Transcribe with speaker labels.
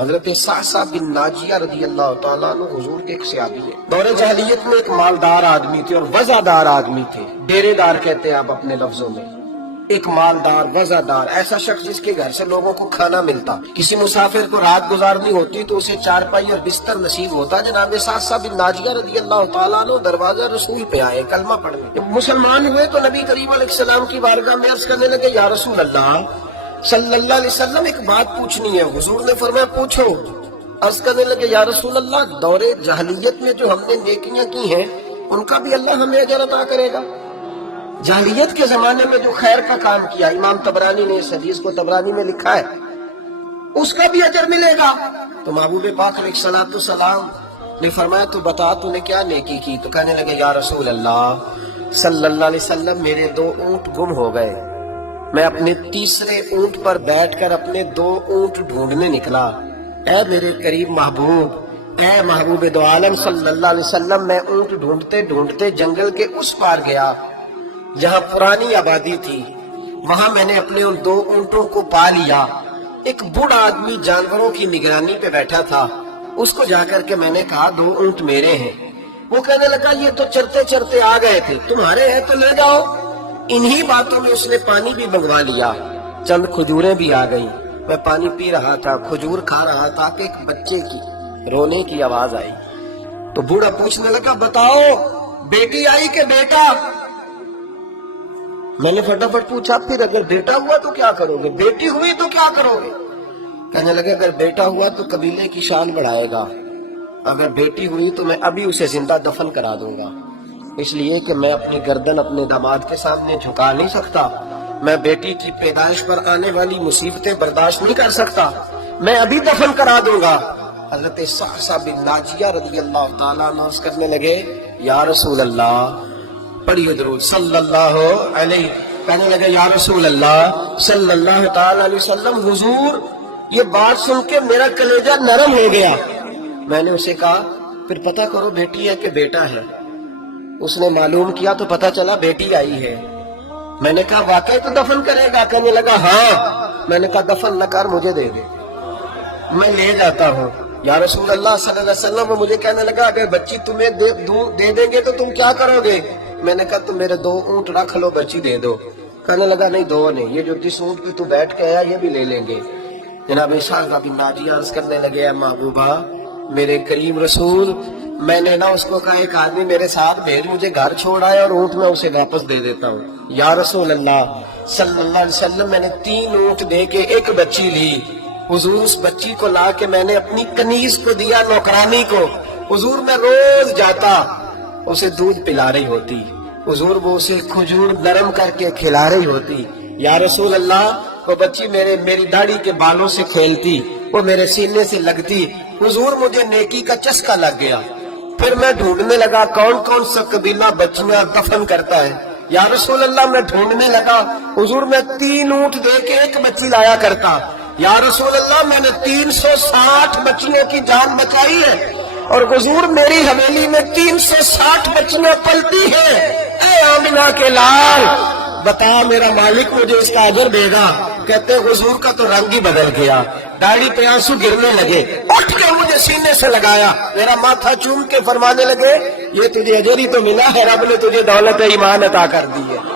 Speaker 1: حضرت سعسا بن ناجیہ رضی اللہ تعالیٰ عنہ حضور کے ایک سیابی ہیں۔ دور جہلیت میں ایک مالدار آدمی تھے اور وزادار آدمی تھے۔ ڈیرے دار کہتے ہیں آپ اپنے لفظوں میں۔ ایک مالدار، وزادار، ایسا شخص جس کے گھر سے لوگوں کو کھانا ملتا۔ کسی مسافر کو رات گزارنی ہوتی تو اسے چارپائی اور بستر نصیب ہوتا۔ جناب سعسا بن ناجیہ رضی اللہ تعالیٰ عنہ دروازہ رسول پہ آئے، کلمہ پڑھنے۔ مسلمان ہوئے تو نبی کریم علیہ السلام کی بارگاہ میں عرض کرنے لگے، یا رسول اللہ صلی اللہ علیہ وسلم ایک بات پوچھنی ہے۔ حضور نے فرمایا، پوچھو۔ عرض کرنے لگے، یا رسول اللہ، دور جہلیت میں جو ہم نے نیکیاں کی ہیں، ان کا بھی اللہ ہمیں اجر عطا کرے گا۔ جہلیت کے زمانے میں جو خیر کا کام کیا، امام تبرانی نے اس حدیث کو تبرانی میں لکھا ہے، اس کا بھی اجر ملے گا۔ تو محبوب پاک علیہ الصلوۃ والسلام نے فرمایا، تو بتا، تو نے کیا نیکی کی؟ تو کہنے لگے، یا رسول اللہ، صلی اللہ علیہ وسلم، میرے دو اونٹ گم ہو گئے۔ میں اپنے تیسرے اونٹ پر بیٹھ کر اپنے دو اونٹ ڈھونڈنے نکلا۔ اے میرے قریب محبوب، اے محبوب دو عالم صلی اللہ علیہ وسلم، میں اونٹ ڈھونڈتے ڈھونڈتے جنگل کے اس پار گیا جہاں پرانی آبادی تھی۔ وہاں میں نے اپنے ان دو اونٹوں کو پا لیا۔ ایک بوڑھا آدمی جانوروں کی نگرانی پہ بیٹھا تھا۔ اس کو جا کر کے میں نے کہا، دو اونٹ میرے ہیں۔ وہ کہنے لگا، یہ تو چرتے چرتے آ گئے تھے، تمہارے ہیں تو لے جاؤ۔ انہی باتوں میں اس نے پانی بھی منگوا لیا۔ چند کھجوریں بھی آ گئی میں پانی پی رہا تھا، کھجور کھا رہا تھا کہ ایک بچے کی رونے کی آواز آئی۔ تو بوڑھا پوچھنے لگا، بتاؤ، بیٹی آئی کہ بیٹا؟ میں نے فٹافٹ پوچھا، پھر اگر بیٹا ہوا تو کیا کرو گے؟ بیٹی ہوئی تو کیا کرو گے؟ کہنے لگے، اگر بیٹا ہوا تو قبیلے کی شان بڑھائے گا۔ اگر بیٹی ہوئی تو میں ابھی اسے زندہ دفن کرا دوں گا۔ اس لیے کہ میں اپنی گردن اپنے داماد کے سامنے جھکا نہیں سکتا۔ میں بیٹی کی پیدائش پر آنے والی مصیبتیں برداشت نہیں کر سکتا۔ میں ابھی دفن کرا دوں گا۔ حضرت سعصہ بن ناجیہ رضی اللہ تعالیٰ عنہ کرنے لگے، یا رسول اللہ، پڑھیے درود۔ صلی اللہ علیہ۔ کہنے لگے، یا رسول اللہ، صلی اللہ تعالی علیہ وسلم، حضور، یہ بات سن کے میرا کلیجہ نرم ہو گیا۔ میں نے اسے کہا، پھر پتہ کرو بیٹی ہے کہ بیٹا ہے۔ اس نے معلوم کیا تو پتہ چلا بیٹی آئی ہے۔ میں نے کہا واقعی تو دفن کرے گا؟ کہنے لگا ہاں۔ میں نے کہا دفن نہ کر مجھے دے دے۔ میں لے جاتا ہوں۔ یا رسول اللہ صلی اللہ علیہ وسلم وہ مجھے کہنے لگا اگر بچی تمہیں دے, دے دیں گے تو تم کیا کرو گے؟ میں نے کہا تم میرے دو اونٹ رکھ لو بچی دے دو۔ کہنے لگا نہیں دو نہیں یہ جو جس اونٹ پہ تو بیٹھ کے آیا یہ بھی لے لیں گے۔ جناب شاہ بن ناجی عرض کرنے لگے اے محبوبہ میرے کریم رسول میں نے نا اس کو کہا، ایک آدمی میرے ساتھ بھیج، مجھے گھر چھوڑ آئے اور اونٹ میں اسے واپس دے دیتا ہوں۔ یا رسول اللہ صلی اللہ علیہ وسلم، میں نے تین اونٹ دے کے ایک بچی لی۔ حضور، اس بچی کو لا کے میں نے اپنی کنیز کو دیا، نوکرانی کو۔ حضور، میں روز جاتا، اسے دودھ پلا رہی ہوتی۔ حضور، وہ اسے کھجور نرم کر کے کھلا رہی ہوتی۔ یا رسول اللہ، وہ بچی میرے، میری داڑھی کے بالوں سے کھیلتی، وہ میرے سینے سے لگتی۔ حضور، مجھے نیکی کا چسکا لگ گیا۔ پھر میں ڈھونڈنے لگا کون کون سا قبیلہ بچیاں دفن کرتا ہے۔ یا رسول اللہ، میں ڈھونڈنے لگا، حضور، میں تین اونٹ دے کے ایک بچی لایا کرتا۔ یا رسول اللہ، میں نے تین سو ساٹھ بچیوں کی جان بچائی ہے۔ اور حضور، میری حویلی میں تین سو ساٹھ بچیاں پلتی ہیں۔ اے آمنہ کے لال، بتا میرا مالک مجھے اس کا اجر دے گا۔ کہتے حضور کا تو رنگ ہی بدل گیا۔ داڑھی پہ آنسو گرنے لگے۔ اٹھ کے مجھے سینے سے لگایا۔ میرا ماتھا چوم کے فرمانے لگے، یہ تجھے اجر ہی تو ملا ہے، رب نے تجھے دولت ایمان عطا کر دی ہے۔